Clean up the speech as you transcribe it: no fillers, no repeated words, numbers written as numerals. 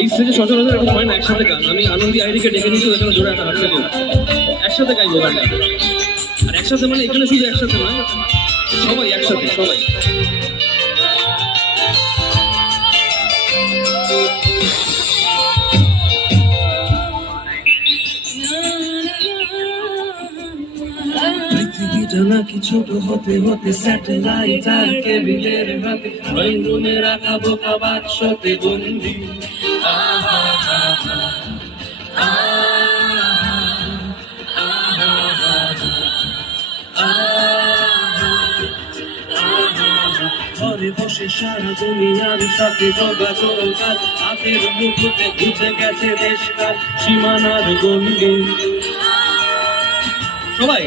এই স্টেজে সচরাচর এরকম হয় না একসাথে গান। আমি আনন্দী আইডিকে ডেকে নিয়েছি, এখানে জোরে একটা হাত দিও, একসাথে গাইবো গানটা। আর একসাথে মানে এখানে শুধু একসাথে নয়, সবাই একসাথে, সবাই। পৃথিবীটা নাকি ছোট হতে হতে স্যাটেলাইট আর কেবিলের হাতে, ড্রয়িং রুমে রাখা বোকা বাক্সতে বন্দি। ঘরে বসে সারা দুনিয়ার সাথে যোগাযোগ, হাতের মুঠোতে ঘুচে গেছে দেশকাল সীমানার গন্ডি। সবাই